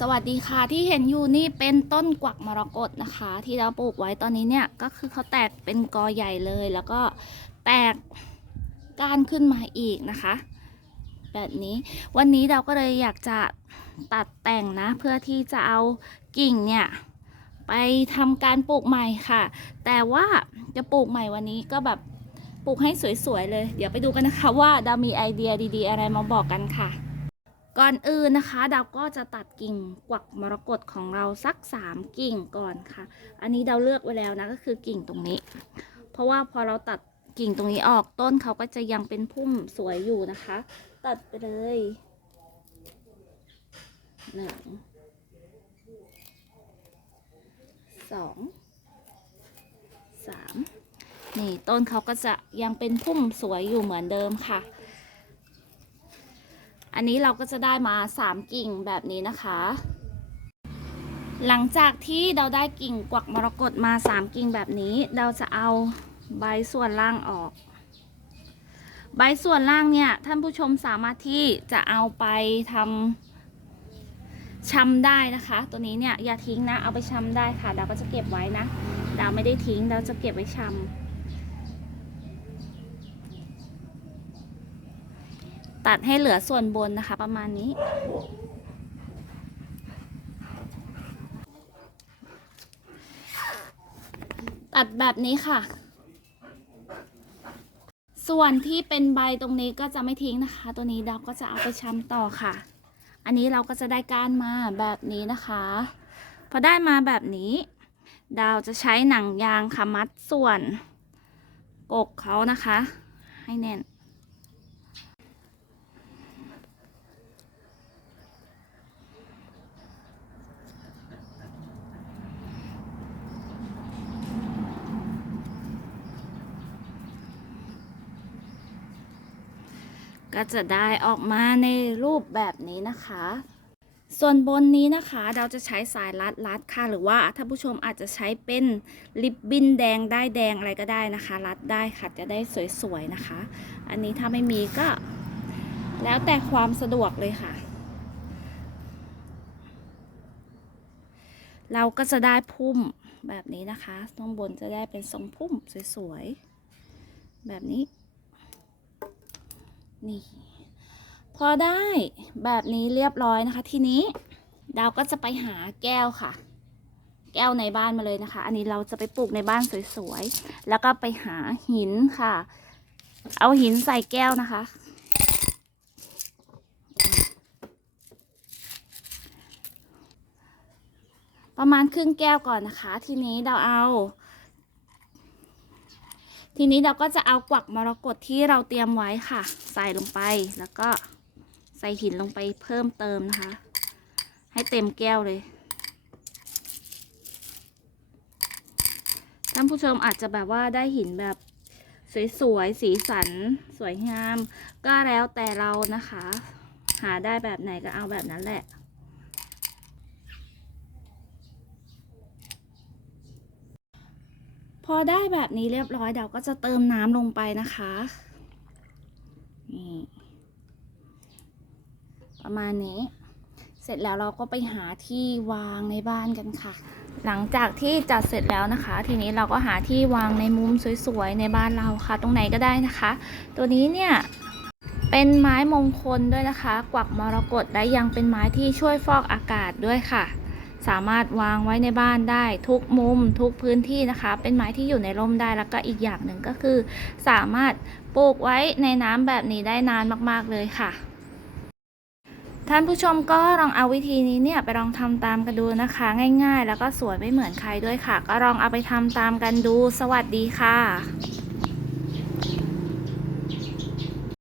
สวัสดีค่ะที่เห็นอยู่นี่เป็นต้นกวักมรกตนะคะ ที่เราปลูกไว้ตอนนี้เนี่ยก็คือเขาแตกเป็นกอใหญ่เลย แล้วก็แตกก้านขึ้นมาอีกนะคะ แบบนี้วันนี้เราก็เลยอยากจะตัดแต่งนะ เพื่อที่จะเอากิ่งเนี่ยไปทำการปลูกใหม่ค่ะ แต่ว่าจะปลูกใหม่วันนี้ก็แบบปลูกให้สวยๆเลย เดี๋ยวไปดูกันนะคะว่าดามีไอเดียดีๆ อะไรมาบอกกันค่ะ ก่อนอื่นนะคะดาวก็จะตัดกิ่งกวักมรกตของเราสัก 3 กิ่งก่อนค่ะ อันนี้ดาวเลือกไว้แล้วนะก็คือกิ่งตรงนี้ เพราะว่าพอเราตัดกิ่งตรงนี้ออกต้นเขาก็จะยังเป็นพุ่มสวยอยู่นะคะ ตัดไปเลยหนึ่งสองสามนี่ต้นเขาก็จะยังเป็นพุ่มสวยอยู่เหมือนเดิมค่ะ อันนี้เราก็จะได้มา 3 กิ่งแบบนี้นะคะ หลังจากที่เราได้กิ่งกวักมรกตมา 3 กิ่งแบบนี้ เราจะเอาใบส่วนล่างออก ใบส่วนล่างเนี่ย ท่านผู้ชมสามารถที่จะเอาไปทำชำได้นะคะ ตัวนี้เนี่ยอย่าทิ้งนะ เอาไปชำได้ค่ะ ดาวก็จะเก็บไว้นะ ดาวไม่ได้ทิ้ง ดาวจะเก็บไว้ชำ ตัดให้เหลือส่วนบนนะคะประมาณนี้ ตัดแบบนี้ค่ะ ส่วนที่เป็นใบตรงนี้ก็จะไม่ทิ้งนะคะ ตัวนี้เราก็จะเอาไปชำต่อค่ะ อันนี้เราก็จะได้ก้านมาแบบนี้นะคะ พอได้มาแบบนี้ ดาวจะใช้หนังยางค่ะมัดส่วนกกเขานะคะ ให้แน่น ก็จะได้ออกมาในรูปแบบนี้นะคะ ส่วนบนนี้นะคะเราจะใช้สายรัดรัดค่ะ หรือว่าท่านผู้ชมอาจจะใช้เป็นริบบิ้นแดงได้แดงอะไรก็ได้นะคะ รัดได้ค่ะจะได้สวยๆนะคะ อันนี้ถ้าไม่มีก็แล้วแต่ความสะดวกเลยค่ะ เราก็จะได้พุ่มแบบนี้นะคะข้างบนจะได้เป็นทรงพุ่มสวยๆ แบบนี้ นี่ พอได้แบบนี้เรียบร้อยนะคะ ทีนี้ดาวก็จะไปหาแก้วค่ะ แก้วในบ้านมาเลยนะคะ อันนี้เราจะไปปลูกในบ้านสวยๆ แล้วก็ไปหาหินค่ะ เอาหินใส่แก้วนะคะ ประมาณครึ่งแก้วก่อนนะคะ ทีนี้เราเอา ทีนี้เราก็จะเอากวักมรกตที่เราเตรียมไว้ค่ะ ใส่ลงไปแล้วก็ใส่หินลงไปเพิ่มเติมนะคะ ให้เต็มแก้วเลยท่านผู้ชมอาจจะแบบว่าได้หินแบบสวยๆสีสัน สวยงาม ก็แล้วแต่เรานะคะ หาได้แบบไหนก็เอาแบบนั้นแหละ พอได้แบบนี้เรียบร้อยเราก็จะเติมน้ำลงไปนะคะนี่ประมาณนี้ เสร็จแล้วเราก็ไปหาที่วางในบ้านกันค่ะ หลังจากที่จัดเสร็จแล้วนะคะ ทีนี้เราก็หาที่วางในมุมสวยๆในบ้านเราค่ะ ตรงไหนก็ได้นะคะ ตัวนี้เนี่ยเป็นไม้มงคลด้วยนะคะ กวักมรกตและยังเป็นไม้ที่ช่วยฟอกอากาศด้วยค่ะ สามารถวางไว้ในบ้านได้ทุกมุมทุกพื้นที่นะคะ เป็นไม้ที่อยู่ในร่มได้แล้วก็อีกอย่างหนึ่งก็คือ สามารถปลูกไว้ในน้ำแบบนี้ได้นานมากๆเลยค่ะท่านผู้ชมก็ลองเอาวิธีนี้เนี่ยไปลองทำตามกันดูนะคะ ง่ายๆ แล้วก็สวยไม่เหมือนใครด้วยค่ะ ก็ลองเอาไปทำตามกันดู สวัสดีค่ะ